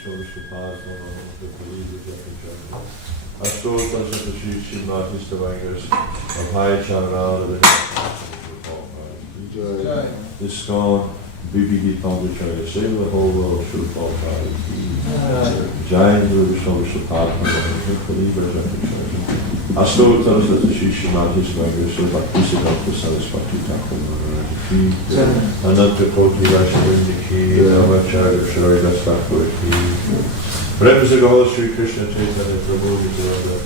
Vishnu Vishnupadma Namaste Kalida Japa Ashtotam Shantashi Mathistavangas Abhaya Charada ISKCON Bibi Gitam Vichaya save the whole world should fall Jai Guru Vishnu Vishnupadma Namaste Kalida Japa Ashtotam Shantashi Mathistavangas Bhaktisiddhanta Saraswati Thakur Ananta Koti Rashavindiki Navacharya Sharida Thakuraki Premsa Gahal Sri Krishna Chaitanya Prabhu Nityananda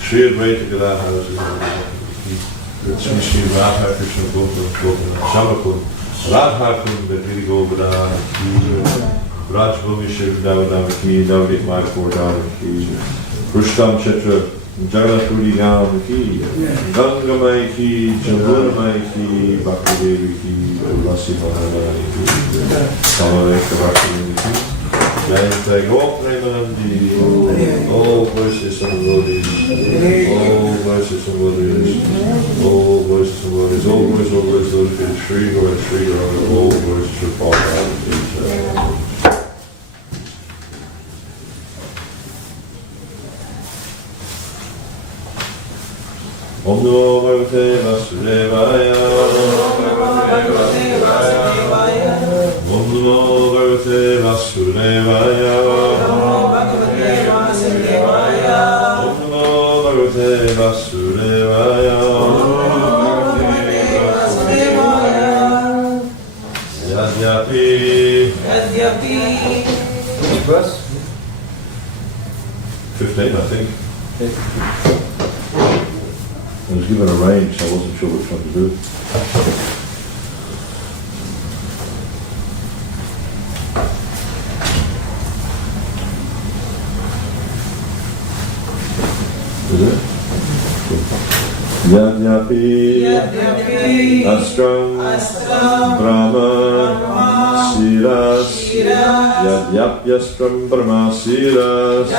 Sri Advaita Gadadhara Sri Sri Radha Krishna Gopala Shamakun Radha Kund Vedri Govardhan Raj Bhumi Shri Davadavaki Davdik Mayapur Davaki Krishtam Chetra Jagannath Puri Gam ki, Ganga Mai ki, Jamuna Mai ki, Bhakti Devi ki, Ulasi Maharani ki, Samareka Bhakti ki, Jayanta Gop Premanandi, all voices and glories, all voices and glories, all voices and glories, all voices, Shri Guru, Shri Guru, all voices should fall down to each other. Om Namo Bhagavate Vasudevaya Om Namo Bhagavate Vasudevaya Om Namo Bhagavate Vasudevaya Yadyapi Verse 15 I think. I was given a range, so I wasn't sure which one to do. Is it? Yadyapi Astram Brahma Siras Yadyapyastram Brahma Siras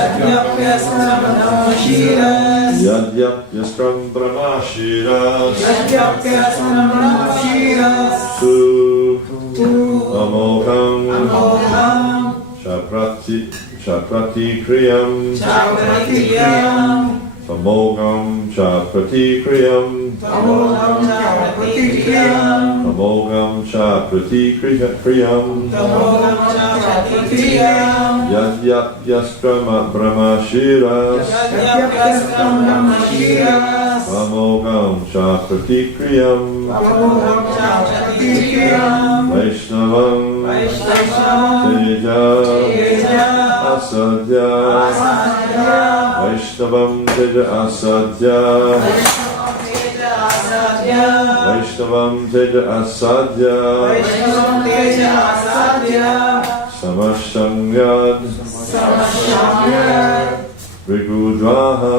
Yadyapyastram Brahma Shiras Su Amokam Chaprati Kriyam Amogam Chaprati Kriyam Amogam Chaprati Kriyam Yadyapyastram Brahma Shiras Amogam Chaprati Kriyam Vaishnavam Teja Asadya Vaishnavam Teja Asadya Vaishnavam Teja Asadya Samashamyad Vrigudvaha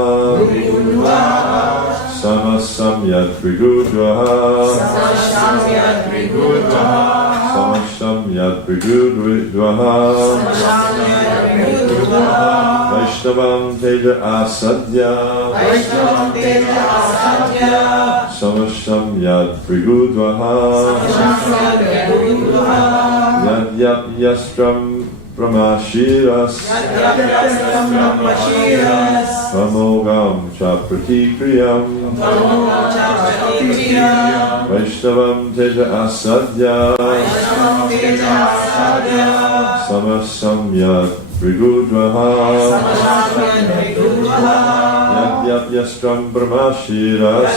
Samasamyad Vrigudvaha Samashamyad Vrigudvaha Vaishnavam Teja Asadya Samashamyad Vrigudvaha Yadyapyastram Brahmashiras Amogam Chaprati Kriyam Vaishnavam Teja Asadya Samasamyad Vrigudvaha Yadyapyastram Brahmashiras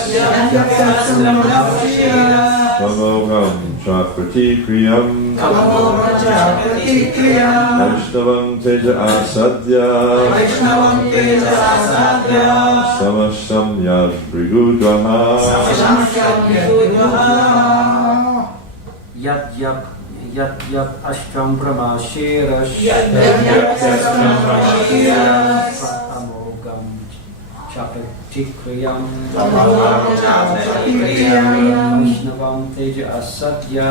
Amogam Chaprati Kriyam Vaishnavam Teja Asadya Samasamyad Vrigudvaha Yadyap Ashtam Brahmashiras Amogam Chaprati Kriyam Vaishnavam Teja Asadya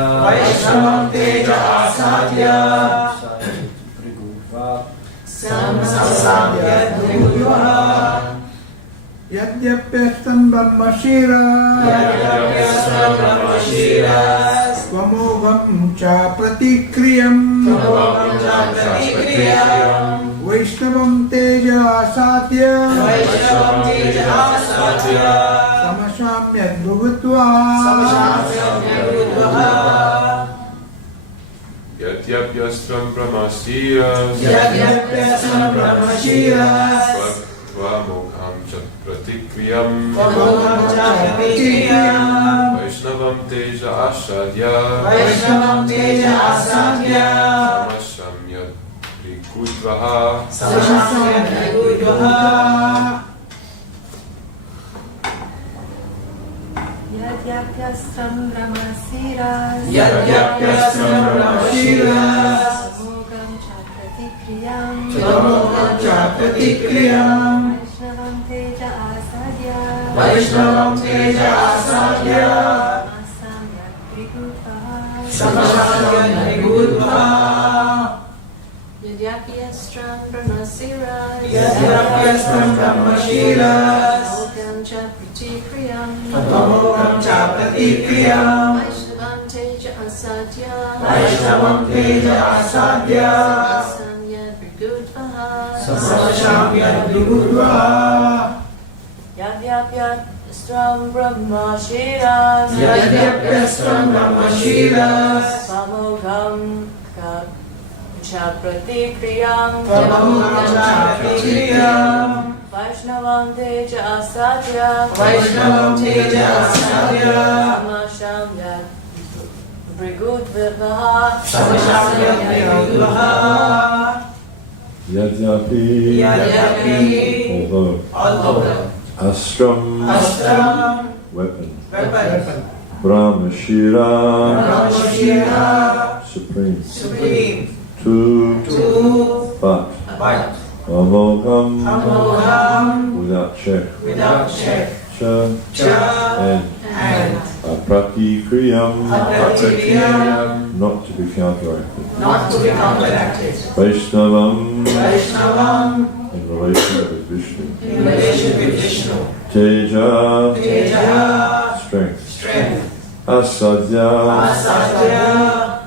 Yadyapyastam Brahmashiras Svamogam cha pratikriyam Vaishnavam teja asadya Samashamyad bhuvutva Yatyapyastram brahmasiras Tvamogham cha pratikriyam Vaishnavam teja asadya Samashamyad Vikudvaha Yadyapyastram brahmasiras Svamogam cha pratikriyam Vaishnavam teja asadya Samashamyad Vikudvaha Yadyapyastram brahmasiras Svamogam cha pratikriyam Vaishnavam teja asadya Samashamyad Vikudvaha Yadyapyastram brahmasiras Svamogam cha pratikriyam Vaishnavam teja asadya Samashamyad Vikudvaha Yadyapi, although Astram, weapon, Brahmashira, supreme, two, but, Amogam, without check, cha, and, Prakikriyam, not to be counteracted. Vaishnavam, in relation with Vishnu. Teja, strength. Asadya,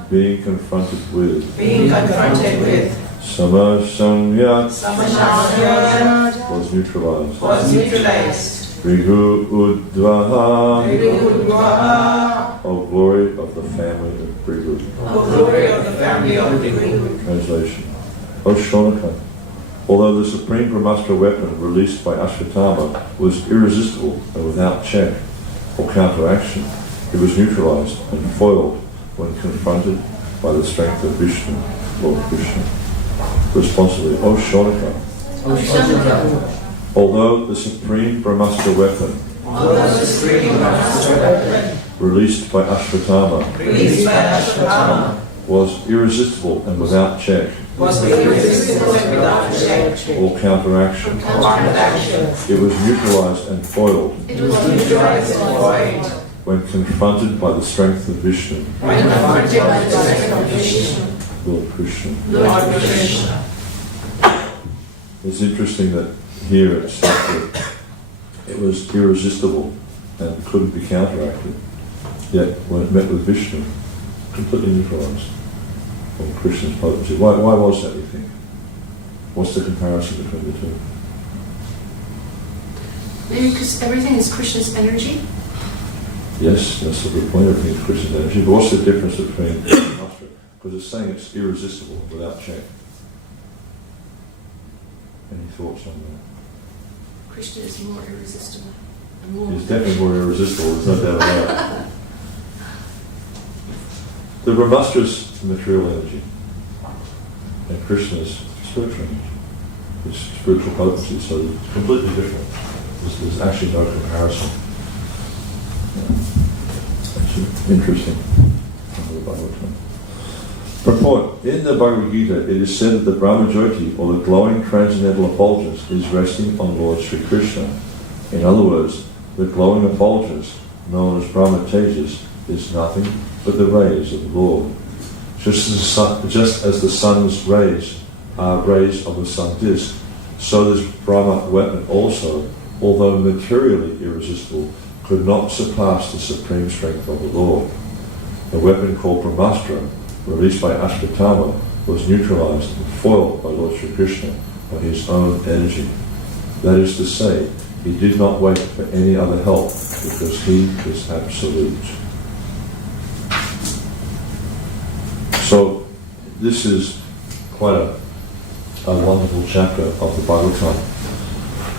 being confronted with. Samashamyat, was neutralized. Vrigu Udvaha, of glory of the family of Vrigu. Translation. O Shonaka, although the supreme Brahmastra weapon released by Ashwatthama was irresistible and without check or counteraction, it was neutralized and foiled when confronted by the strength of Vishnu, Lord Krishna. Responsibly, O Shonaka, although the supreme Brahmastra weapon released by Ashwatthama was irresistible and without check or counteraction, it was neutralized and foiled when confronted by the strength of Vishnu, Lord Krishna. It's interesting that here it says that it was irresistible and couldn't be counteracted, yet when it met with Vishnu, completely neutralized on Krishna's potency. Why was that, you think? What's the comparison between the two? Maybe because everything is Krishna's energy. Yes, that's a good point, everything is Krishna's energy, but what's the difference between Brahmastra? Because it's saying it's irresistible without check. Any thoughts on that? Krishna is more irresistible. And more He's definitely more irresistible, there's no doubt about it. The Brahmastra's material energy, and Krishna's spiritual energy, his spiritual potency, so it's completely different. There's actually no comparison. Actually, interesting. Purport. In the Bhagavad Gita, it is said that the Brahmajyoti, or the glowing transcendental effulgence, is resting on Lord Sri Krishna. In other words, the glowing effulgence, known as Brahma Tejas, is nothing but the rays of the Lord. Just as the sun's rays are rays of a sun disk, so this Brahma weapon also, although materially irresistible, could not surpass the supreme strength of the Lord. a weapon called Brahmastra, released by Ashwatthama, was neutralized and foiled by Lord Sri Krishna by his own energy. That is to say, he did not wait for any other help because he is absolute. So this is quite a wonderful chapter of the Bhagavatam.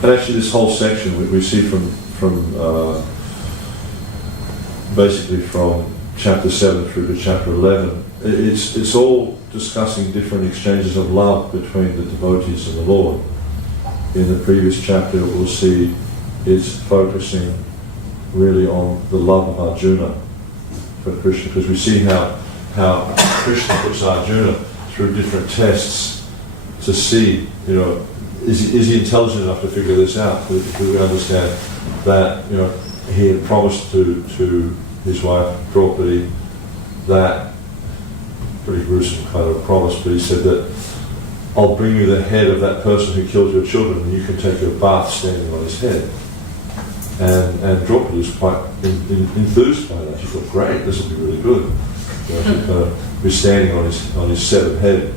And actually this whole section we see from basically from chapter 7 through to chapter 11, it's all discussing different exchanges of love between the devotees and the Lord. In the previous chapter we'll see it's focusing really on the love of Arjuna for Krishna, because we see how Krishna puts Arjuna through different tests to see, is he intelligent enough to figure this out? Do we understand that, he had promised to his wife Draupadi that pretty gruesome kind of promise, but he said that I'll bring you the head of that person who killed your children and you can take your bath standing on his head. And Draupadi was quite enthused by that. She thought, great, this will be really good. She's going to be standing on his severed head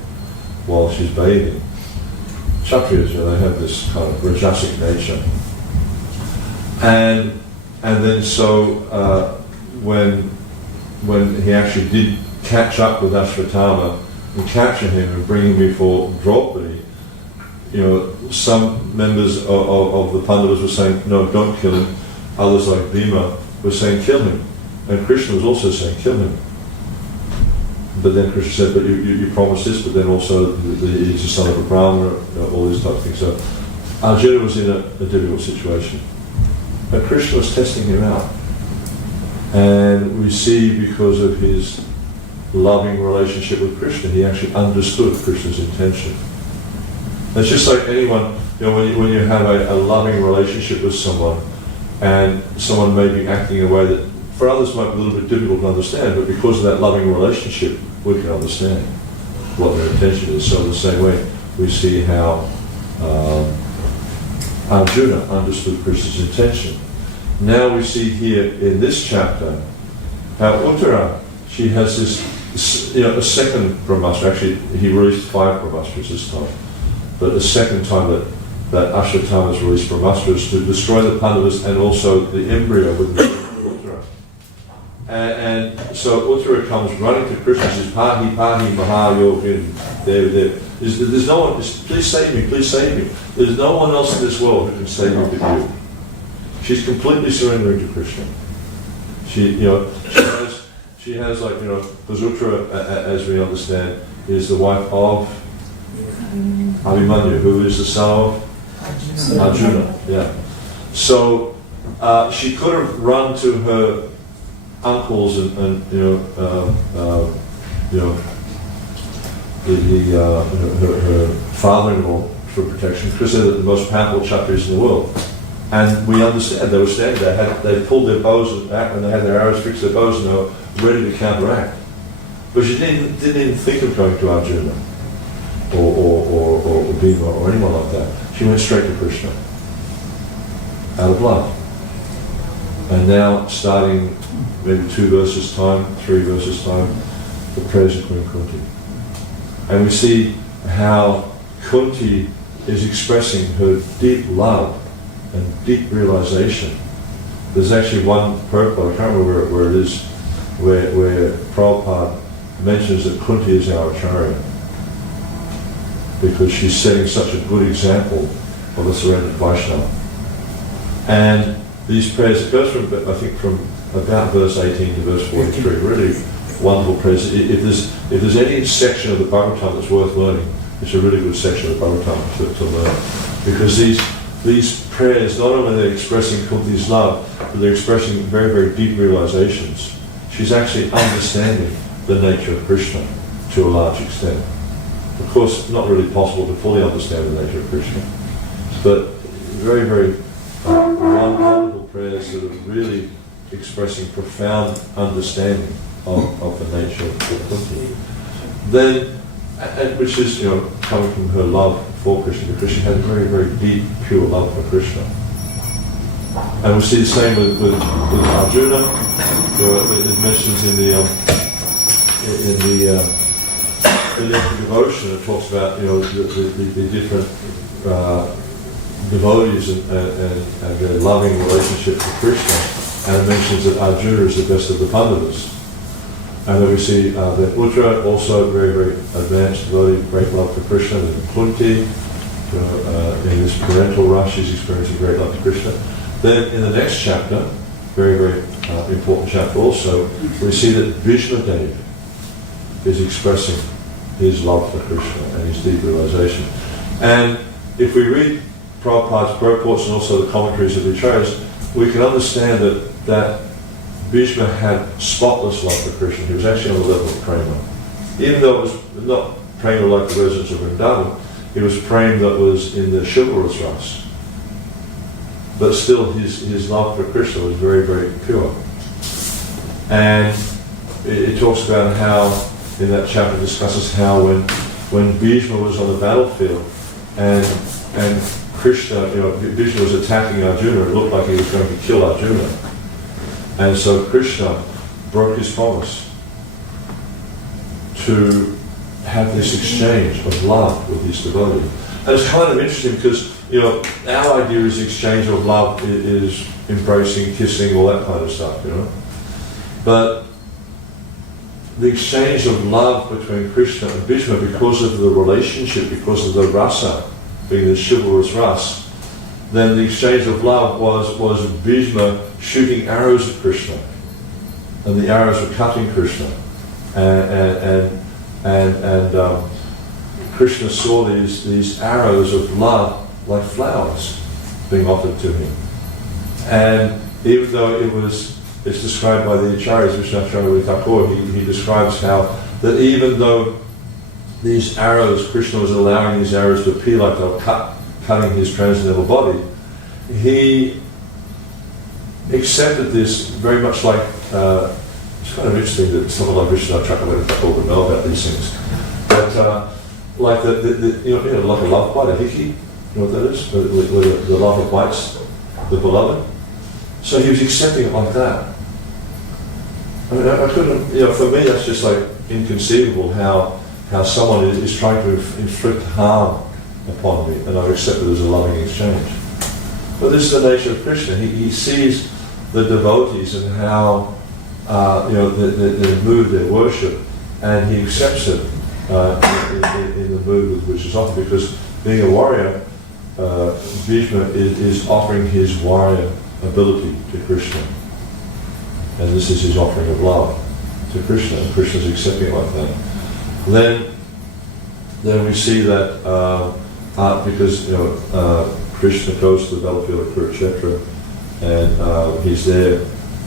while she's bathing. Kshatriyas, they have this kind of rajasic nature. And then so when he actually did catch up with Ashwatthama and capture him and bring him before Draupadi, some members of the Pandavas were saying, no, don't kill him. Others like Bhima were saying, kill him. And Krishna was also saying, kill him. But then Krishna said, but you promised this, but then also he's the son of a Brahmana, all these types of things. So Arjuna was in a difficult situation. But Krishna was testing him out. And we see because of his loving relationship with Krishna, he actually understood Krishna's intention. It's just like anyone, when you have a loving relationship with someone, and someone may be acting in a way that for others might be a little bit difficult to understand, but because of that loving relationship, we can understand what their intention is. So in the same way, we see how Arjuna understood Krishna's intention. Now we see here in this chapter how Uttara, she has this, a second Brahmastra. Actually, he released 5 Brahmastras this time. But the second time that Ashwatthama has released Brahmastras to destroy the Pandavas and also the embryo with Uttara. And so Uttara comes running to Krishna and says, Pahi, Pahi, Mahayogin. There's no one, please save me, please save me. There's no one else in this world who can save me but you. She's completely surrendering to Krishna. She has like, because Uttara, as we understand, is the wife of Abhimanyu, who is the son of Arjuna. Yeah. So she could have run to her uncles and her father-in-law for protection, because they're the most powerful Kshatriyas in the world. And we understand they were standing there, they pulled their bows and they had their arrows fixed to their bows and they were ready to counteract. But she didn't even think of going to Arjuna or Bhima or anyone like that. She went straight to Krishna out of love. And now, starting maybe 2 verses time, 3 verses time, the prayers of Queen Kunti. And we see how Kunti is expressing her deep love and deep realization. There's actually one purport, I can't remember where it is, where Prabhupada mentions that Kunti is our Acharya, because she's setting such a good example of a surrendered Vaishnava. And these prayers, it goes from, I think, from about verse 18 to verse 43, really wonderful prayers. If there's any section of the Bhagavatam that's worth learning, it's a really good section of the Bhagavatam to learn. Because these prayers, not only are they expressing Kunti's love, but they're expressing very, very deep realizations. She's actually understanding the nature of Krishna to a large extent. Of course, not really possible to fully understand the nature of Krishna, but very, very wonderful prayers that are really expressing profound understanding of the nature of Kunti. Then, which is, coming from her love for Krishna, because she had a very, very deep, pure love for Krishna. And we see the same with Arjuna. It mentions in the in the devotion, it talks about the different devotees and their loving relationship to Krishna, and it mentions that Arjuna is the best of the Pandavas. And then we see that Uttara, also very, very advanced devotee, great love for Krishna, and Kunti, in his parental rush, he's experiencing great love to Krishna. Then in the next chapter, very, very important chapter also, we see that Bhishma Dev is expressing his love for Krishna and his deep realization. And if we read Prabhupada's purports and also the commentaries of the Acharyas, we can understand that Bhishma had spotless love for Krishna. He was actually on the level of prema. Even though it was not prema like the residents of Vrindavan, it was prema that was in the chivalrous rasa. But still his love for Krishna was very, very pure. And it talks about how, in that chapter discusses how when Bhishma was on the battlefield and Krishna, Bhishma was attacking Arjuna, it looked like he was going to kill Arjuna. And so Krishna broke his promise to have this exchange of love with his devotee. And it's kind of interesting because, our idea is the exchange of love is embracing, kissing, all that kind of stuff, But the exchange of love between Krishna and Bhishma, because of the relationship, because of the rasa, being the chivalrous rasa, then the exchange of love was Bhishma shooting arrows at Krishna, and the arrows were cutting Krishna, and Krishna saw these arrows of love like flowers being offered to him, and even though it's described by the Acharyas, Vishnacharya Thakur, he describes how that even though these arrows, Krishna was allowing these arrows to appear like they were cutting his transcendental body, he accepted this very much like, it's kind of interesting that someone like Vishnacharya Thakur would know about these things, but like like a love bite, a hickey, you know what that is? The love of bites, the beloved. So he was accepting it like that. I mean, I couldn't, for me that's just like inconceivable how someone is trying to inflict harm upon me, and I've accepted it as a loving exchange. But this is the nature of Krishna. He sees the devotees and how, their mood, their worship, and he accepts it in the mood with which it's offered, because being a warrior, Bhishma is offering his warrior ability to Krishna. And this is his offering of love to Krishna, and Krishna's accepting it like that. Then we see that because Krishna goes to the battlefield of Kurukshetra, and he's there.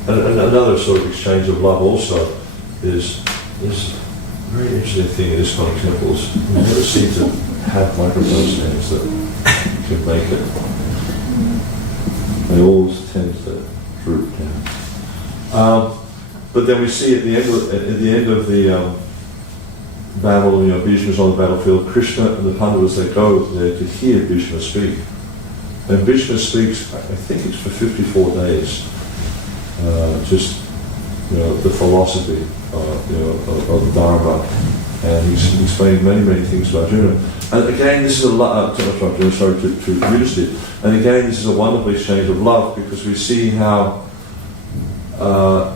And another sort of exchange of love also is this very interesting thing in ISKCON temples. We never seem to have microphone stands that can make it. They always tend to droop down. But then we see at the end of the battle, Bhishma's on the battlefield. Krishna and the Pandavas, they go there to hear Bhishma speak. And Bhishma speaks, I think it's for 54 days, the philosophy of the Dharma, and he's explaining many, many things to Arjuna. And again, this is to Yudhisthira. And again, this is a wonderful exchange of love, because we see how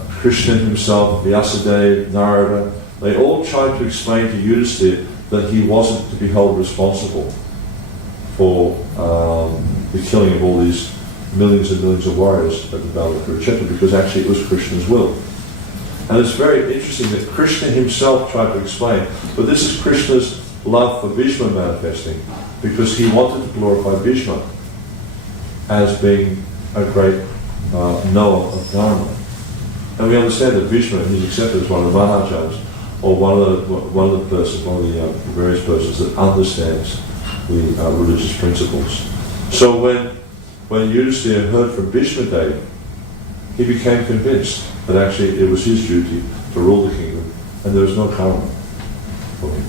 Krishna himself, Vyasadeva, Narada, they all tried to explain to Yudhisthira that he wasn't to be held responsible for the killing of all these millions and millions of warriors at the Battle of Kurukshetra, because actually it was Krishna's will. And it's very interesting that Krishna himself tried to explain, but this is Krishna's love for Bhishma manifesting, because he wanted to glorify Bhishma as being a great knower of Dharma. And we understand that Bhishma is accepted as one of the Mahajanas, or one of the various persons that understands the religious principles. So when Yudhisthira heard from Bhishma Dev, he became convinced that actually it was his duty to rule the kingdom, and there was no karma for him,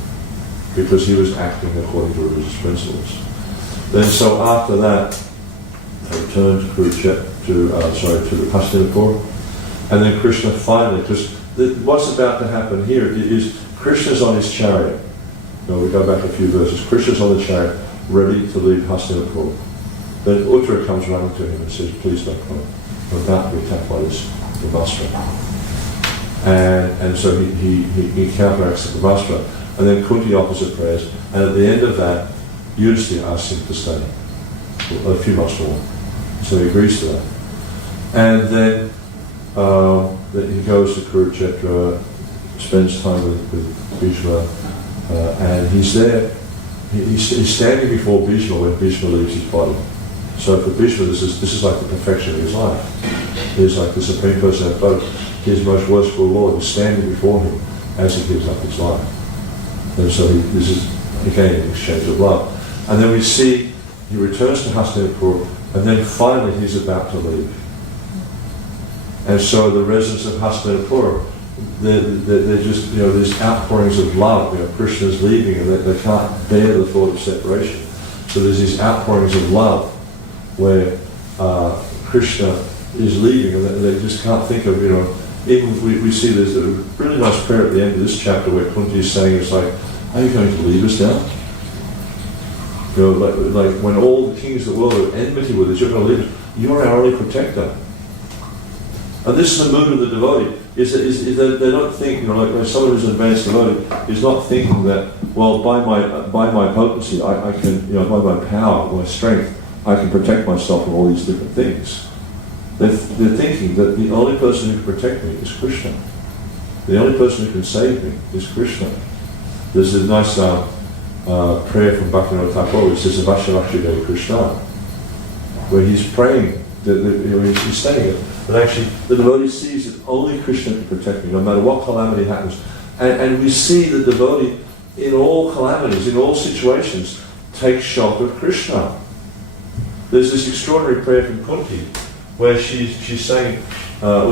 because he was acting according to religious principles. Then so after that, they returned to Hastinapur, and then Krishna finally, because what's about to happen here is Krishna's on his chariot. We go back a few verses. Krishna's on the chariot, ready to leave Hastinapur. Then Uttara comes running to him and says, please don't come. We're about to be attacked by this Brahmastra. And so he counteracts the Brahmastra. And then Kunti offers her prayers. And at the end of that, Yudhisthira asks him to stay a few months more. So he agrees to that. And then he goes to Kurukshetra, spends time with Bhishma, and he's there. He's standing before Bhishma when Bhishma leaves his body. So for Bhishma, this is like the perfection of his life. He's like the Supreme Person of both. His most worshipful Lord is standing before him as he gives up his life. And so this is, again, an exchange of love. And then we see he returns to Hastinapur, and then finally he's about to leave. And so the residents of Hastinapur, they're just, these outpourings of love. Krishna's leaving, and they can't bear the thought of separation. So there's these outpourings of love where Krishna is leaving, and they just can't think of, even we see there's a really nice prayer at the end of this chapter where Kunti is saying, it's like, are you going to leave us now? Like when all the kings of the world are enmity with us, you're going to leave us. You're our only protector. And this is the mood of the devotee, is that they don't think, like someone who's an advanced devotee is not thinking that, well, by my potency, I can, by my power, my strength, I can protect myself from all these different things. They're thinking that the only person who can protect me is Krishna. The only person who can save me is Krishna. There's a nice prayer from Bhaktivinoda Thakur which says, Vasharakshide Krishna, where he's praying, he's saying it, but actually the devotee sees that only Krishna can protect me, no matter what calamity happens. And we see the devotee in all calamities, in all situations, take shelter of Krishna. There's this extraordinary prayer from Kunti, where she's saying, that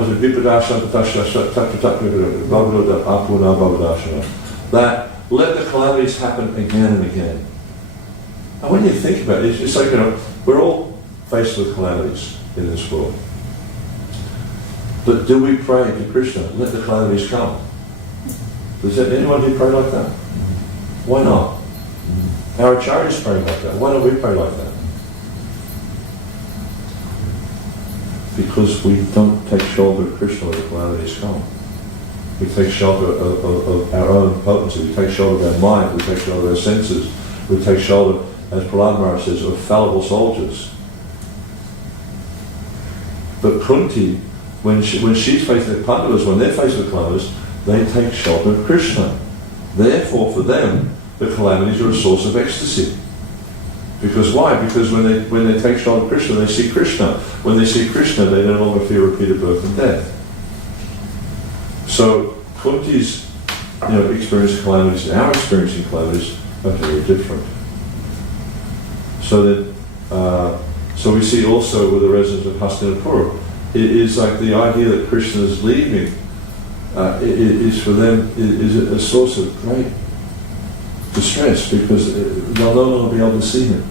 let the calamities happen again and again. And when you think about it, it's like, we're all faced with calamities in this world. But do we pray to Krishna, let the calamities come? Does there anyone who pray like that? Why not? Our acharyas pray like that. Why don't we pray like that? Because we don't take shelter of Krishna when the calamities come. We take shelter of our own potency. We take shelter of our mind. We take shelter of our senses. We take shelter, as Prahlad Maharaj says, of fallible soldiers. But Kunti, when she's faced with Pandavas, when they're faced with calamities, they take shelter of Krishna. Therefore, for them, the calamities are a source of ecstasy. Because why? Because when they take shelter of Krishna, they see Krishna. When they see Krishna, they no longer fear repeated birth and death. So Kunti's experience of calamities and our experiencing calamities are very different. So then, so we see also with the residents of Hastinapur, it is like the idea that Krishna is leaving is for them is a source of great distress, because they'll no longer be able to see him.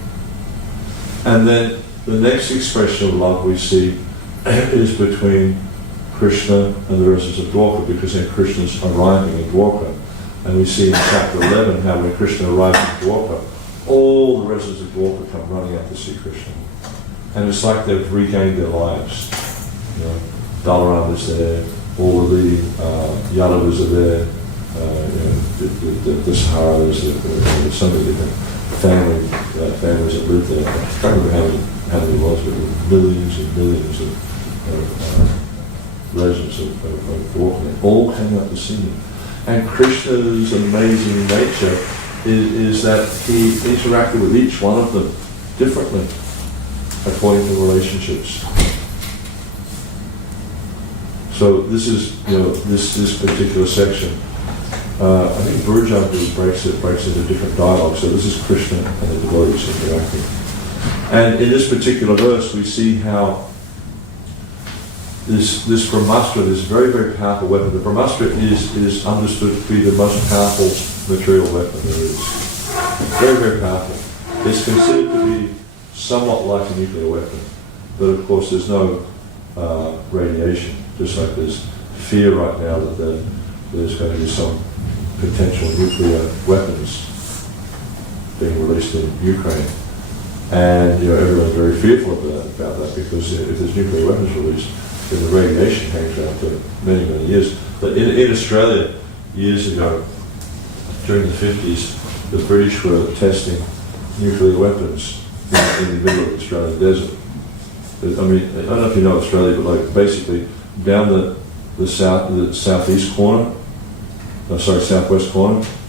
And then the next expression of love we see is between Krishna and the residents of Dwarka, because then Krishna's arriving in Dwarka. And we see in chapter 11 how when Krishna arrives in Dwarka, all the residents of Dwarka come running out to see Krishna. And it's like they've regained their lives. Balaram is there, all of the Yadavas are there, the Saharas, there's so many different families that live there. I can't remember how many was, but millions and millions of residents of Dwarka all came out to see him. And Krishna's amazing nature is that he interacted with each one of them differently, according to relationships. So this is, this particular section. I think Burjanga breaks into different dialogues. So this is Krishna and the devotees interacting. And in this particular verse, we see how this Brahmastra, this very, very powerful weapon. The Brahmastra is understood to be the most powerful material weapon there is. Very, very powerful. It's considered to be somewhat like a nuclear weapon, but of course there's no radiation, just like there's fear right now that there's going to be some potential nuclear weapons being released in Ukraine. And everyone's very fearful about that because if there's nuclear weapons released, then the radiation hangs around for many, many years. But in Australia, years ago, during the 50s, the British were testing nuclear weapons in the middle of the Australian desert. I mean, I don't know if you know Australia, but like basically down the southwest corner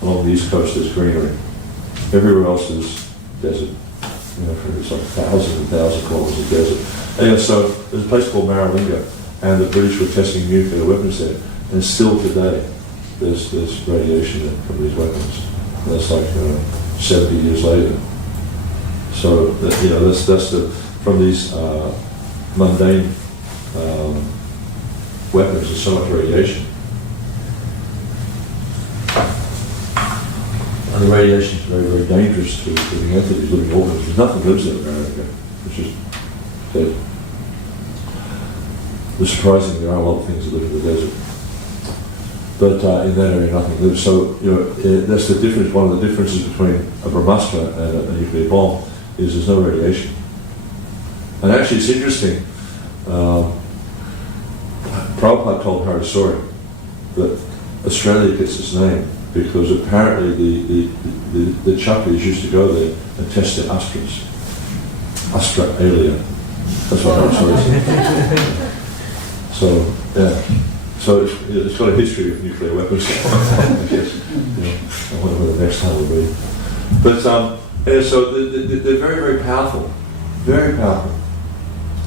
along the east coast is greenery. Everywhere else is desert. It's like thousands and thousands of kilometers of desert. Anyway, so there's a place called Maralinga, and the British were testing nuclear weapons there, and still today there's radiation from these weapons. And that's like 70 years later. So that's from these mundane weapons. There's so much radiation. And the radiation is very, very dangerous to living entities, living organisms. Nothing lives in America, which is dead. It's surprising there are a lot of things that live in the desert. But in that area, nothing lives. So, that's the difference. One of the differences between a Brahmastra and a nuclear bomb is there's no radiation. And actually, it's interesting. Prabhupada told Harisori that Australia gets its name because apparently the Chakras used to go there and test their astras. Astra alien. That's what Harisori said. So, yeah. So it's got a history of nuclear weapons, I guess. I wonder where the next time will be. But so they're very, very powerful. Very powerful.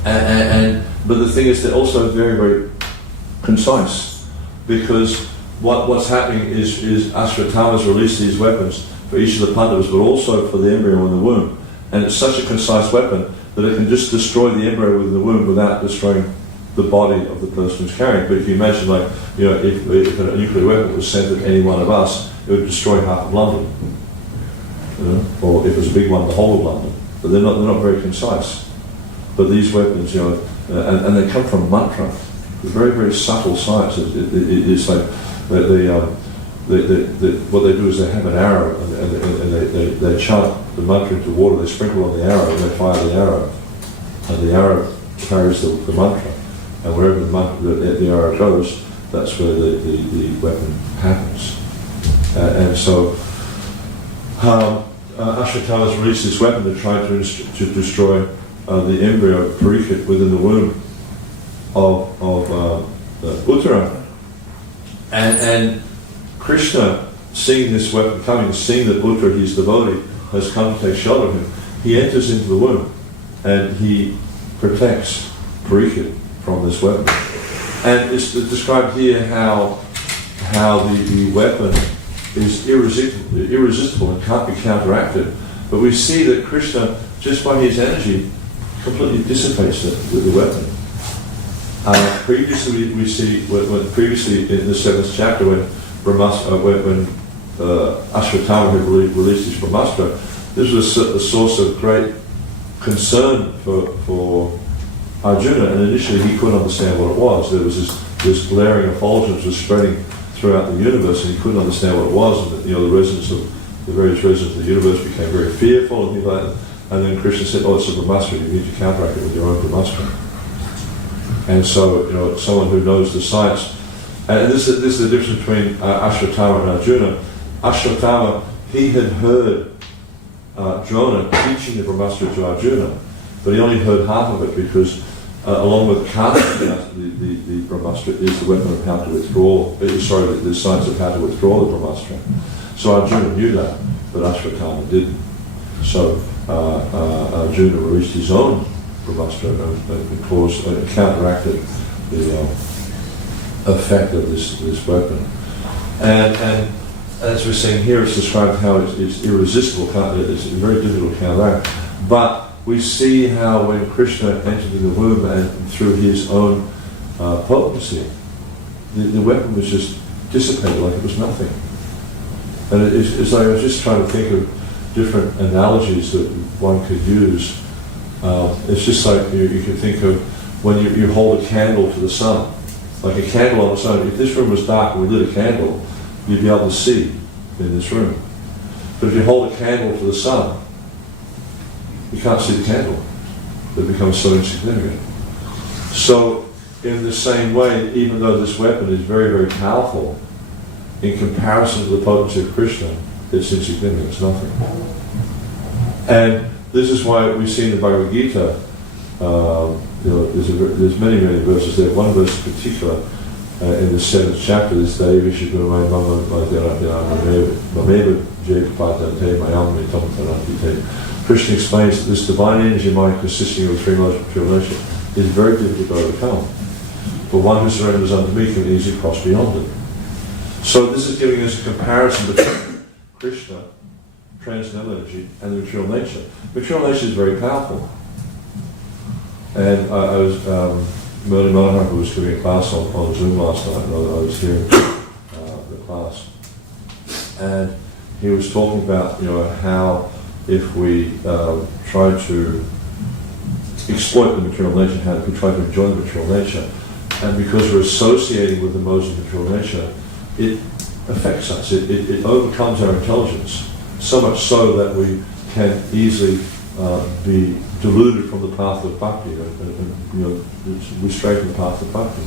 But the thing is, they're also very, very concise, because what's happening is Ashwatthama's released these weapons for each of the Pandavas, but also for the embryo in the womb. And it's such a concise weapon that it can just destroy the embryo within the womb without destroying the body of the person who's carrying it. But if you imagine, if a nuclear weapon was sent at any one of us, it would destroy half of London. Or if it was a big one, the whole of London. But they're not very concise. But these weapons, and they come from mantra. It's very, very subtle science. It's like what they do is they have an arrow and they chant the mantra into water. They sprinkle on the arrow and they fire the arrow, and the arrow carries the mantra. And wherever the arrow goes, that's where the weapon happens. And so Ashwatthama's released this weapon to try to destroy the embryo Parikshit within the womb of Uttara. And Krishna, seeing this weapon coming, seeing that Uttara, his devotee, has come to take shelter of him, he enters into the womb and he protects Parikshit from this weapon. And it's described here how the weapon is irresistible and can't be counteracted. But we see that Krishna, just by his energy, completely dissipates the weapon. Previously, we see previously in the 7th chapter when Ashwatthama had released his Brahmastra, this was a source of great concern for Arjuna, and initially he couldn't understand what it was. There was this glaring effulgence was spreading throughout the universe, and he couldn't understand what it was. And the various residents of the universe became very fearful and things like that. And then Krishna said, "Oh, it's a Brahmastra. You need to counteract it with your own Brahmastra." And so, someone who knows the science, and this is the difference between Ashwatthama and Arjuna. Ashwatthama, he had heard Drona teaching the Brahmastra to Arjuna, but he only heard half of it because, along with Karna, the Brahmastra is the weapon of how to withdraw. The science of how to withdraw the Brahmastra. So Arjuna knew that, but Ashwatthama didn't. So Arjuna released his own Brahmastra and counteracted the effect of this weapon. And as we're seeing here, it's described how it's irresistible. It's very difficult to counteract. But we see how when Krishna entered in the womb and through his own potency, the weapon was just dissipated like it was nothing. And it's like I was just trying to think of different analogies that one could use. It's just like you can think of when you hold a candle to the sun, like a candle on its own. If this room was dark and we lit a candle, you'd be able to see in this room. But if you hold a candle to the sun, you can't see the candle. It becomes so insignificant. So, in the same way, even though this weapon is very, very powerful, in comparison to the potency of Krishna, it's insignificant, it's nothing. And this is why we see in the Bhagavad Gita, there's many, many verses there. One verse in particular, in the 7th chapter, is Krishna explains that this divine energy mind consisting of the three modes of material nature is very difficult to overcome. But one who surrenders unto me can easily cross beyond it. So this is giving us a comparison between Krishna, transcendental energy, and the material nature. Material nature is very powerful. And I was, Murli Manohar, who was giving a class on Zoom last night, and I was hearing the class. And he was talking about, how if we try to exploit the material nature, how if we try to enjoy the material nature, and because we're associating with the modes of material nature, it affects us. It overcomes our intelligence, so much so that we can easily be deluded from the path of bhakti, we stray from the path of bhakti.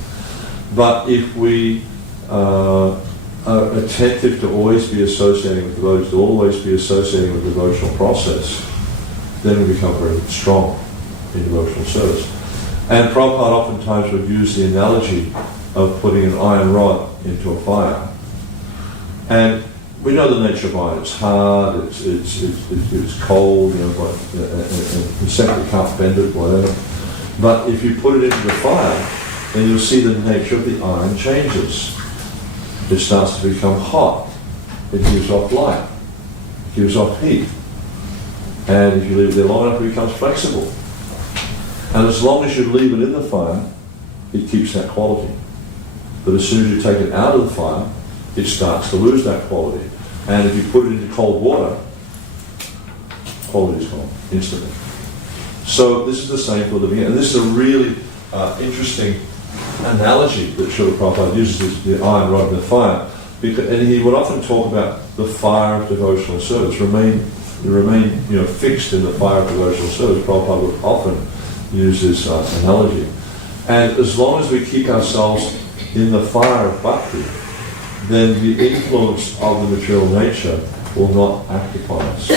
But if we are attentive to always be associating with devotees, to always be associating with the devotional process, then we become very strong in devotional service. And Prabhupada oftentimes would use the analogy of putting an iron rod into a fire. And we know the nature of iron. It's hard, it's cold, and you simply can't bend it, whatever. But if you put it into the fire, then you'll see the nature of the iron changes. It starts to become hot. It gives off light. It gives off heat. And if you leave it there long enough, it becomes flexible. And as long as you leave it in the fire, it keeps that quality. But as soon as you take it out of the fire, it starts to lose that quality. And if you put it into cold water, quality is gone instantly. So this is the same for living. And this is a really interesting analogy that Srila Prabhupada uses, the iron rod in the fire. And he would often talk about the fire of devotional service, remain fixed in the fire of devotional service. Prabhupada would often use this analogy. And as long as we keep ourselves in the fire of bhakti, then the influence of the material nature will not act upon us.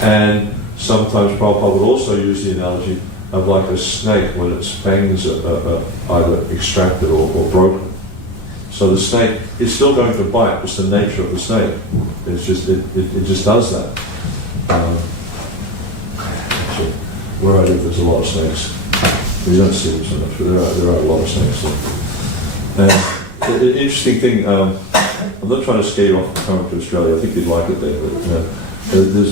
And sometimes Prabhupada would also use the analogy of like a snake when its fangs are either extracted or broken. So the snake is still going to bite. It's the nature of the snake. It's just it just does that. Actually, where I live, there's a lot of snakes. We don't see them so much, but there are a lot of snakes there. And the interesting thing, I'm not trying to scare you off from coming to Australia. I think you'd like it there. But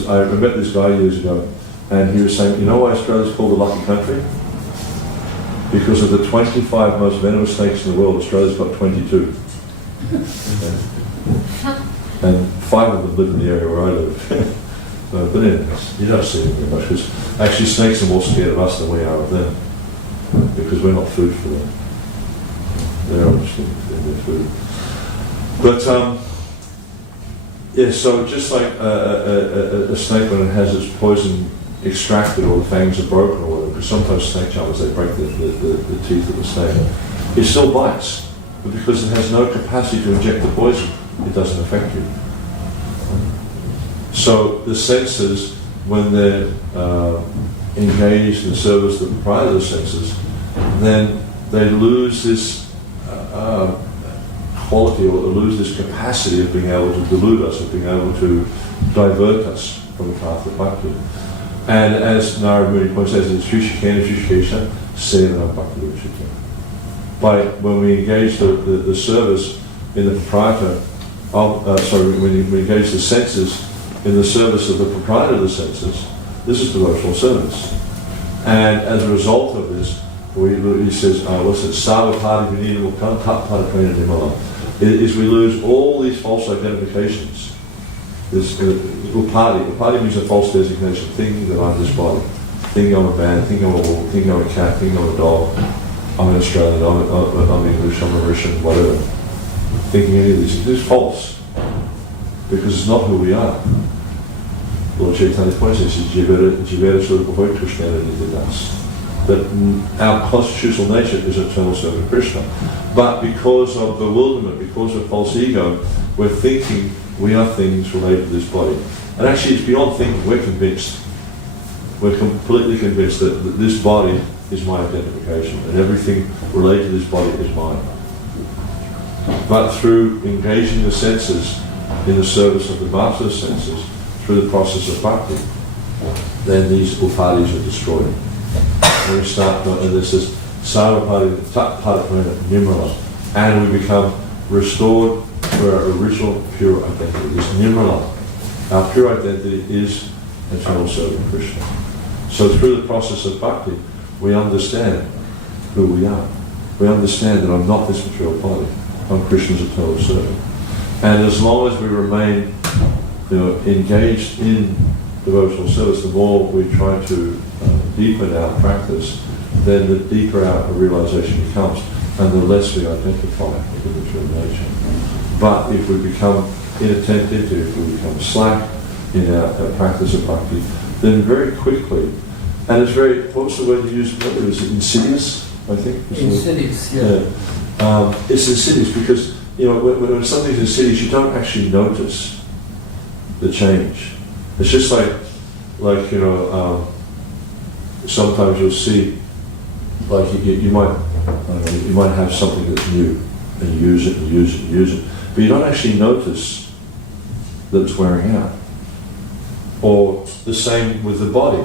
I met this guy years ago, and he was saying, you know why Australia's called the lucky country? Because of the 25 most venomous snakes in the world, Australia's got 22. And 5 of them live in the area where I live. But anyways, you don't see them very much, because actually snakes are more scared of us than we are of them, because we're not food for them. They're obviously their food. But so just like a snake when it has its poison extracted or the fangs are broken or whatever, because sometimes snake charmers, they break the teeth of the snake, it still bites, but because it has no capacity to inject the poison, it doesn't affect you. So the senses, when they're engaged in service of the proprietor of the senses, then they lose this quality, or lose this capacity of being able to delude us, of being able to divert us from the path of bhakti. And as Narada Muni points out, it's Shrishikena Shrishikesha Sevanam Bhakti Ruchika. When we engage the service in the proprietor of, when we engage the senses in the service of the proprietor of the senses, this is devotional service. And as a result of this, he says, is we lose all these false identifications. This upadi means a false designation, thinking that I'm this body, thinking I'm a man, thinking I'm a woman, thinking I'm a cat, thinking I'm a dog. I'm an Australian, I'm English, I'm a Russian, whatever. Thinking any of this is false. Because it's not who we are. Lord Chaitanya points out, Jivera Sura that our constitutional nature is eternal serving Krishna. But because of bewilderment, because of false ego, we're thinking we are things related to this body. And actually it's beyond thinking, we're convinced. We're completely convinced that this body is my identification and everything related to this body is mine. But through engaging the senses in the service of the master senses, through the process of bhakti, then these upadis are destroyed. And we start, and this is sarvapadi tatpadapana nimrala, and we become restored to our original pure identity. This nimrala, our pure identity is eternal serving Krishna. So through the process of bhakti, we understand who we are. We understand that I'm not this material body. I'm Krishna's eternal servant. And as long as we remain, engaged in devotional service, the more we try to deepen our practice, then the deeper our realization becomes, and the less we identify with the material nature. But if we become inattentive, if we become slack in our practice of bhakti, then very quickly, and it's very, what's the word you used earlier? Is it insidious, I think? Insidious, yeah. It's insidious because, when something's insidious, you don't actually notice the change. It's just like sometimes you'll see, like you might have something that's new, and you use it, but you don't actually notice that it's wearing out. Or the same with the body,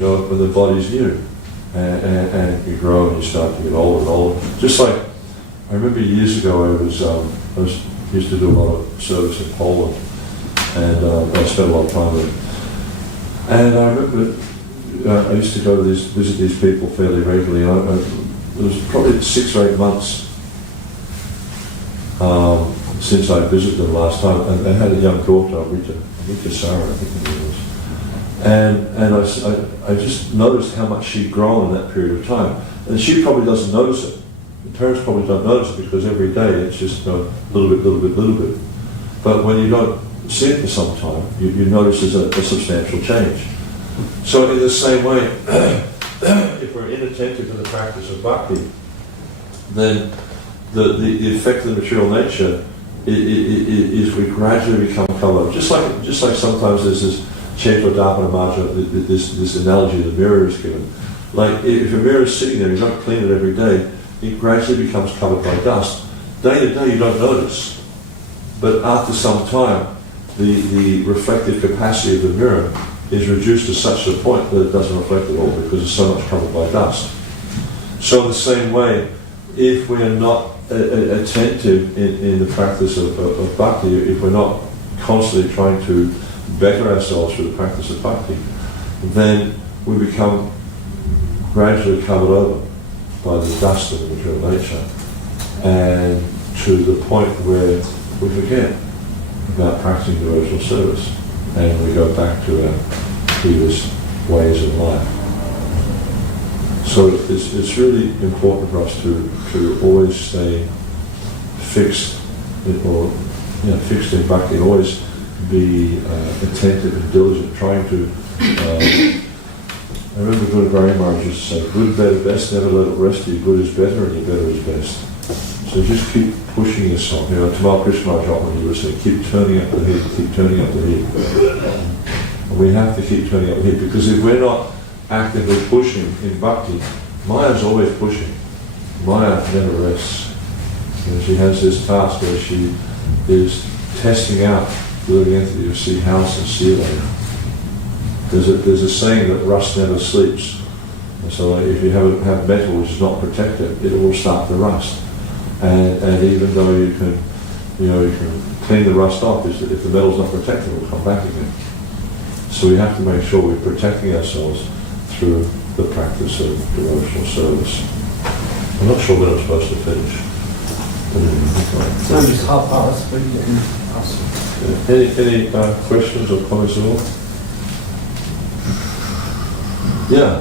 when the body's new, and you grow and you start to get older and older. Just like, I remember years ago I used to do a lot of service in Poland, and I spent a lot of time there. And I remember I used to go to visit these people fairly regularly. It was probably 6 or 8 months since I visited them last time, and I had a young daughter, Rita Sarah, I think her name was. And I just noticed how much she'd grown in that period of time. And she probably doesn't notice it. The parents probably don't notice it because every day it's just a little bit. But when you don't see it for some time, you notice there's a substantial change. So in the same way, if we're inattentive in the practice of bhakti, then the effect of the material nature is we gradually become covered up. Just like sometimes there's this Chetodapana Maja, this analogy the mirror is given. Like if a mirror is sitting there, you don't clean it every day, it gradually becomes covered by dust. Day to day you don't notice. But after some time, the reflective capacity of the mirror is reduced to such a point that it doesn't reflect at all because it's so much covered by dust. So in the same way, if we are not attentive in the practice of bhakti, if we're not constantly trying to better ourselves through the practice of bhakti, then we become gradually covered over by the dust of the material nature, and to the point where we forget about practicing devotional service, and we go back to our previous ways of life. So it's really important for us to always stay fixed, fixed in bhakti, and always be attentive and diligent, trying to. I remember Guru Gari Maharaj used to say, "Good, better, best. Never let it rest you. Good is better, and your better is best." So just keep pushing yourself. Tamal Krishna Maharaj often he would say, "Keep turning up the heat. Keep turning up the heat." And we have to keep turning up the heat because if we're not actively pushing in bhakti, Maya's always pushing. Maya never rests. She has this task where she is testing out the living entity to see how sincere they are. There's a saying that rust never sleeps. And so if you have metal which is not protected, it will start to rust. And even though you can clean the rust off, if the metal's not protected, it will come back again. So we have to make sure we're protecting ourselves through the practice of devotional service. I'm not sure when I'm supposed to finish. Time is 1:30, but you can ask. Any questions or comments at all? Yeah.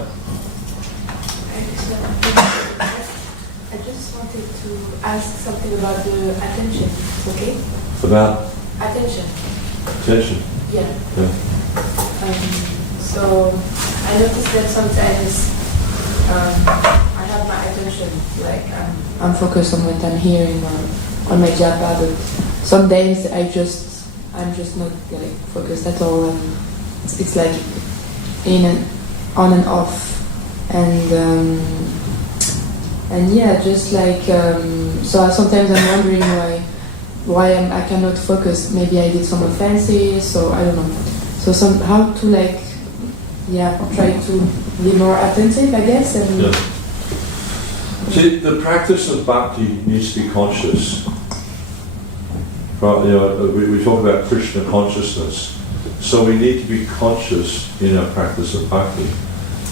wanted to ask something about the attention, okay? About Attention, attention. yeah. Yeah. So I noticed that sometimes I have my attention, like I'm focused on what I'm hearing or on my japa, but some days I'm just not like focused at all, and it's like in and on and off, and yeah, just like so sometimes I'm wondering why I cannot focus. Maybe I did some offenses, so I don't know. So how to like try to be more attentive, I guess. And Yeah. See, the practice of bhakti needs to be conscious. Right, we talk about Krishna consciousness, so we need to be conscious in our practice of bhakti.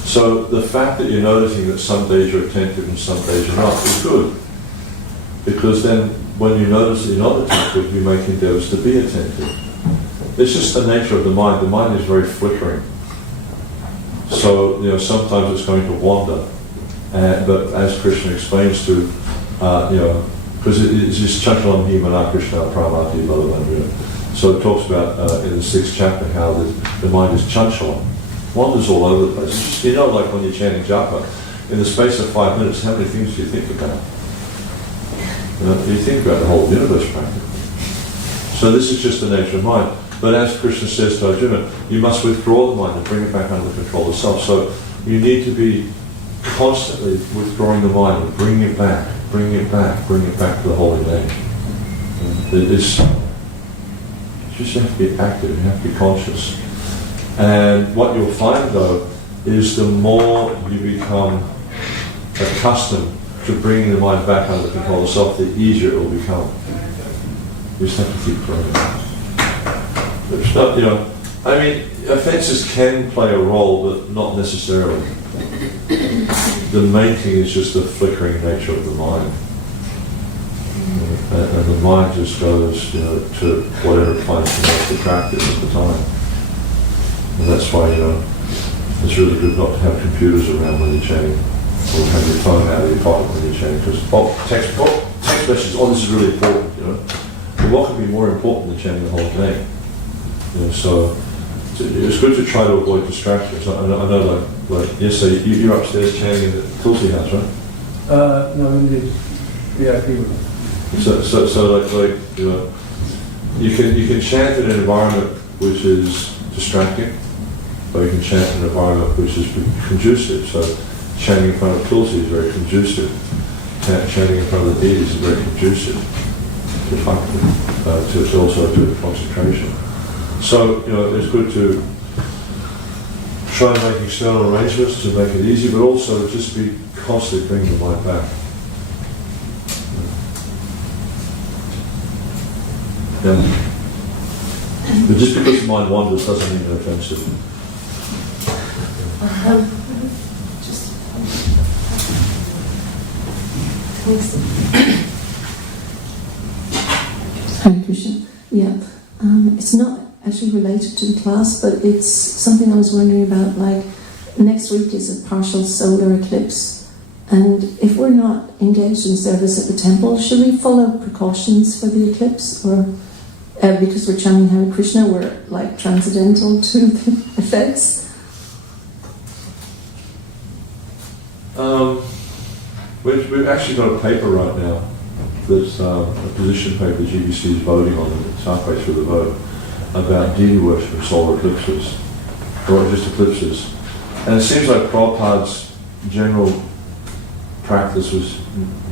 So the fact that you're noticing that some days you're attentive and some days you're not is good, because then when you notice that you're not attentive, you make endeavors to be attentive. It's just the nature of the mind. The mind is very flickering. So sometimes it's going to wander, but as Krishna explains to because it's just Chanchalam hi mana Krishna pramati balavandriya. So it talks about in the 6th chapter how the mind is Chanchalam, wanders all over the place. Like when you're chanting japa, in the space of 5 minutes, how many things do you think about? You think about the whole universe practically. So this is just the nature of mind. But as Krishna says to Arjuna, you must withdraw the mind and bring it back under control of self. So you need to be constantly withdrawing the mind and bringing it back to the holy name. You just have to be active, you have to be conscious. And what you'll find though is the more you become accustomed to bringing the mind back under control of self, the easier it will become. You just have to keep growing. It's not, offences can play a role, but not necessarily. The main thing is just the flickering nature of the mind. And the mind just goes, to whatever it finds the most attractive at the time. And that's why, it's really good not to have computers around when you're chanting, or have your phone out of your pocket when you're chanting, because, text messages, this is really important, But what can be more important than chanting the whole name? So it's good to try to avoid distractions. I know, like yesterday, you're upstairs chanting in the Tulsi house, right? No, in the VIP room. So you can chant in an environment which is distracting, or you can chant in an environment which is conducive. So chanting in front of Tulsi is very conducive. Chanting in front of the deities is very conducive to bhakti, to also to concentration. So, it's good to try and make external arrangements to make it easy, but also just be constantly bringing the mind back. Yeah. But just because the mind wanders doesn't mean they're offensive. Hare Krishna. Yeah. It's not actually related to the class, but it's something I was wondering about. Like, next week is a partial solar eclipse, and if we're not engaged in service at the temple, should we follow precautions for the eclipse, or because we're chanting Hare Krishna, we're like transcendental to the effects? We've actually got a paper right now that's a position paper the GBC is voting on, it's halfway through the vote, about deity worship and solar eclipses, or just eclipses. And it seems like Prabhupada's general practice was,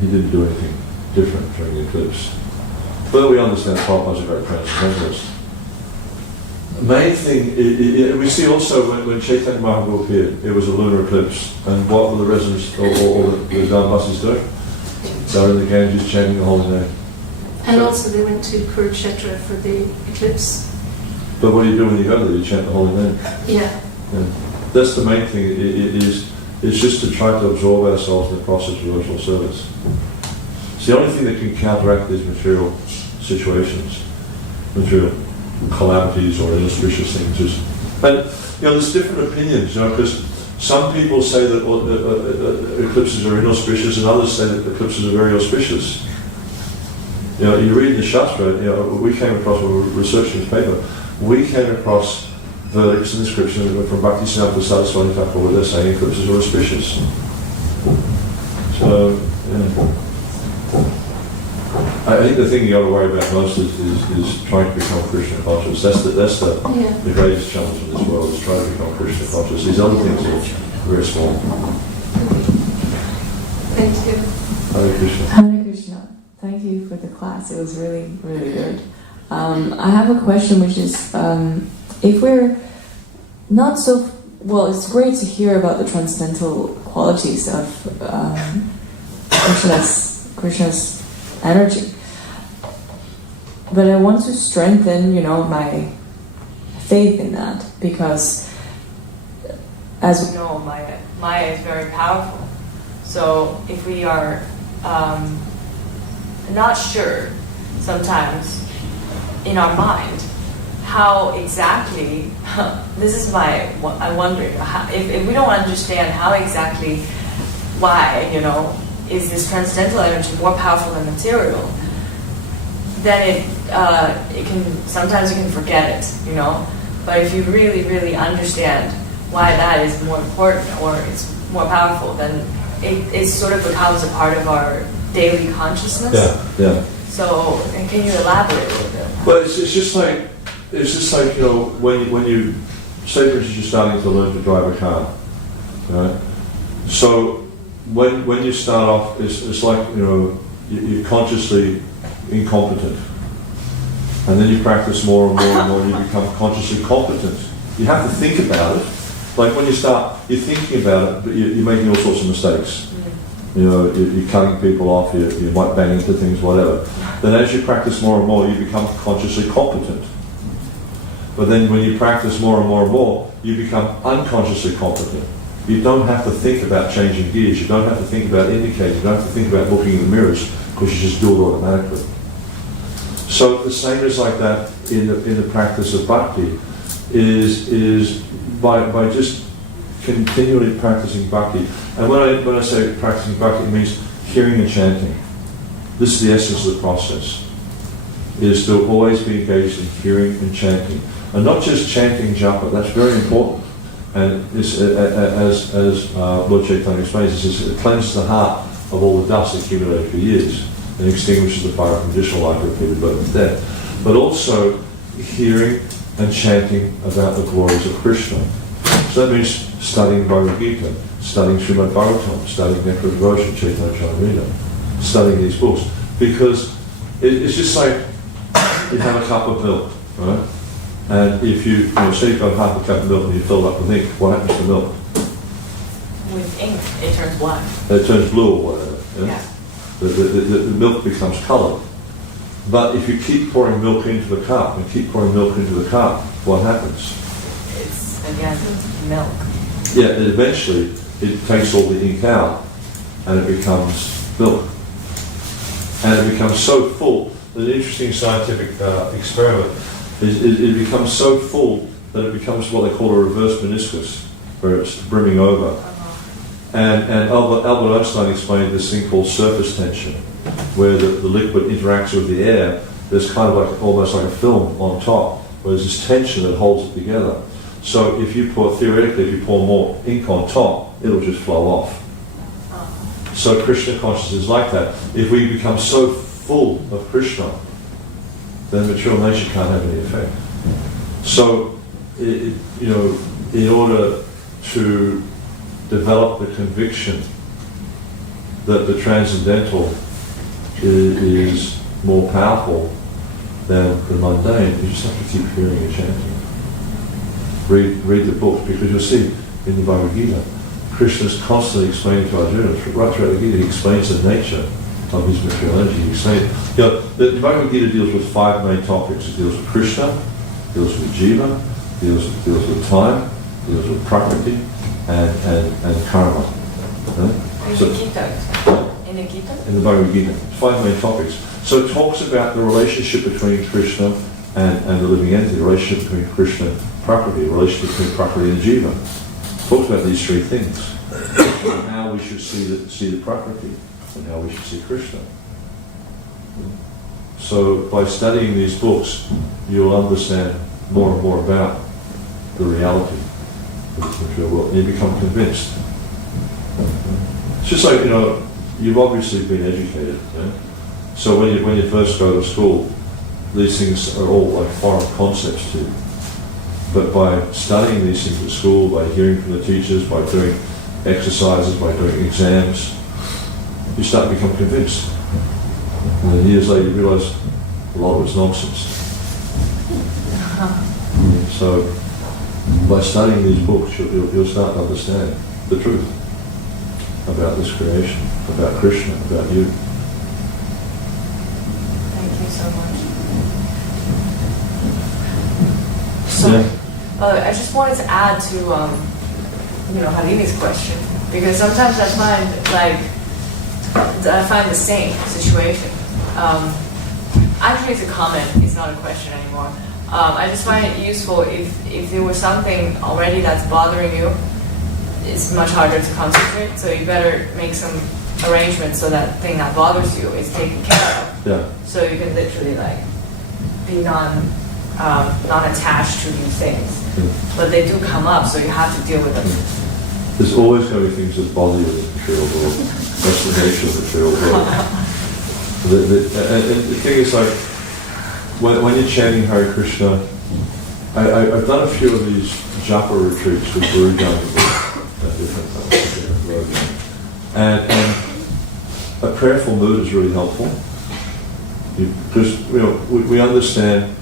he didn't do anything different during the eclipse. But we understand Prabhupada's a great transcendentalist. The main thing, we see also when Chaitanya Mahaprabhu appeared, it was a lunar eclipse, and what were the residents, or the Dharmasis doing? They were in the Ganges chanting the holy name. And also they went to Kurukshetra for the eclipse. But what do you do when you go there? You chant the holy name. Yeah. That's the main thing. It's just to try to absorb ourselves in the process of devotional service. It's the only thing that can counteract these material situations, material calamities or inauspicious things. And there's different opinions, because Some people say that eclipses are inauspicious, and others say that eclipses are very auspicious. You know, you read the Shastra, you know, we came across, when we were researching this paper, we came across verdicts and inscriptions from Bhaktisiddhanta Saraswati Thakur where they're saying eclipses are auspicious. So, yeah. I think the thing you got to worry about most is trying to become Krishna conscious. That's the greatest challenge in this world, is trying to become Krishna conscious. These other things are very small. Thank you. Hare Krishna. Hare Krishna. Thank you for the class. It was really, really good. I have a question, which is, if we're not so... Well, it's great to hear about the transcendental qualities of Krishna's energy. But I want to strengthen, my faith in that, because as we know, Maya is very powerful. So if we are not sure sometimes in our mind how exactly, this is I'm wondering, if we don't understand how exactly, why, is this transcendental energy more powerful than material, then sometimes you can forget it, But if you really, really understand why that is more important or it's more powerful, then it sort of becomes a part of our daily consciousness. Yeah. So, can you elaborate a little bit? Well, it's just like when you say, for instance, you're starting to learn to drive a car, right? So when you start off, it's like you're consciously incompetent, and then you practice more and more and more, and you become consciously competent. You have to think about it. Like when you start, you're thinking about it, but you're making all sorts of mistakes. You're cutting people off, you might bang into things, whatever. Then as you practice more and more, you become consciously competent. But then when you practice more and more and more, you become unconsciously competent. You don't have to think about changing gears, you don't have to think about indicating, you don't have to think about looking in the mirrors, because you just do it automatically. So the same is like that in the practice of bhakti, is by just continually practicing bhakti. And when I say practicing bhakti, it means hearing and chanting. This is the essence of the process, is to always be engaged in hearing and chanting. And not just chanting japa, that's very important. And this, as Lord Chaitanya explains, it cleanses the heart of all the dust accumulated for years and extinguishes the fire of conditional life repeated birth and death. But also hearing and chanting about the glories of Krishna. So that means studying Bhagavad Gita, studying Srimad Bhagavatam, studying Nectar of Devotion, Chaitanya Charitamrita, studying these books. Because it's just like you have a cup of milk, right? And if you say you've got half a cup of milk and you fill it up with ink, what happens to milk? With ink, it turns black. It turns blue or whatever. Yeah. The milk becomes coloured. But if you keep pouring milk into the cup and keep pouring milk into the cup, what happens? It's, again, milk. Yeah, and eventually it takes all the ink out and it becomes milk. And it becomes so full. An interesting scientific experiment is it becomes so full that it becomes what they call a reverse meniscus, where it's brimming over. And Albert Einstein explained this thing called surface tension, where the liquid interacts with the air. There's kind of like almost like a film on top, where there's this tension that holds it together. So theoretically, if you pour more ink on top, it'll just flow off. So Krishna consciousness is like that. If we become so full of Krishna, then material nature can't have any effect. So, in order to develop the conviction that the transcendental is more powerful than the mundane, you just have to keep hearing and chanting. Read the book, because you'll see in the Bhagavad Gita, Krishna's constantly explaining to Arjuna, right throughout the Gita, he explains the nature of his material energy. He explains, the Bhagavad Gita deals with 5 main topics. It deals with Krishna, deals with Jiva, deals with time, deals with Prakriti, and karma. In the Gita? In the Gita? In the Bhagavad Gita. 5 main topics. So it talks about the relationship between Krishna and the living entity, the relationship between Krishna and Prakriti, the relationship between Prakriti and Jiva. talks about these three things, and how we should see the Prakriti, and how we should see Krishna. So by studying these books, you'll understand more and more about the reality of this material world, and you become convinced. It's just like, you've obviously been educated. So when you first go to school, these things are all like foreign concepts to you. But by studying these things at school, by hearing from the teachers, by doing exercises, by doing exams, you start to become convinced. And then years later you realise a lot of it's nonsense. So by studying these books, you'll start to understand the truth about this creation, about Krishna, about you. Thank you so much. So, Yeah. I just wanted to add to, Halimi's question, because sometimes I find the same situation. Actually, it's a comment. It's not a question anymore. I just find it useful if there was something already that's bothering you, it's much harder to concentrate. So you better make some arrangements so that thing that bothers you is taken care of. Yeah. So you can literally be non-attached to these things. But they do come up, so you have to deal with them. There's always going to be things that bother you in the material world. That's the nature of the material world. And the thing is, when you're chanting Hare Krishna, I've done a few of these japa retreats with Guru Janga at different times. And a prayerful mood is really helpful. Because we understand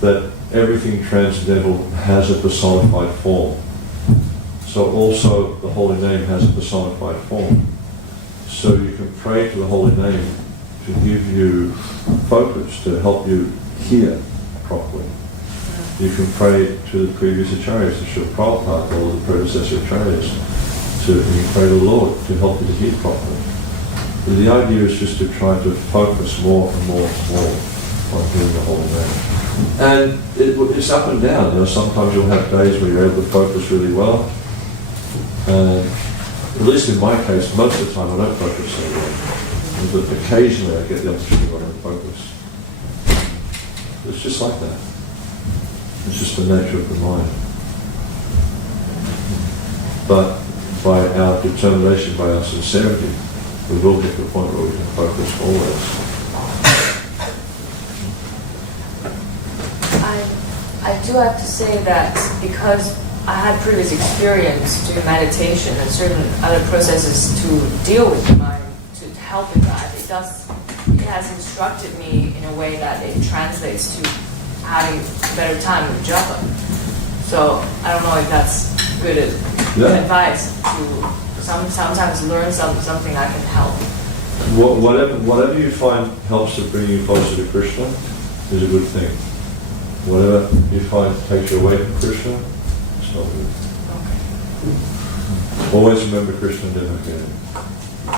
that everything transcendental has a personified form. So also the holy name has a personified form. So you can pray to the holy name to give you focus, to help you hear properly. You can pray to the previous acharyas, to Srila Prabhupada or the predecessor acharyas. You can pray to the Lord to help you to hear properly. The idea is just to try to focus more and more and more on hearing the holy name. And it's up and down. Sometimes you'll have days where you're able to focus really well. And at least in my case, most of the time I don't focus so well. But occasionally I get the opportunity to focus. It's just like that. It's just the nature of the mind. But by our determination, by our sincerity, we will get to the point where we can focus always. I do have to say that because I had previous experience doing meditation and certain other processes to deal with the mind, to help with that, it has instructed me in a way that it translates to having a better time with japa. So I don't know if that's good advice to sometimes learn something that can help. Whatever you find helps to bring you closer to Krishna is a good thing. Whatever you find takes you away from Krishna, it's not good. Okay. Always remember Krishna, never forget him.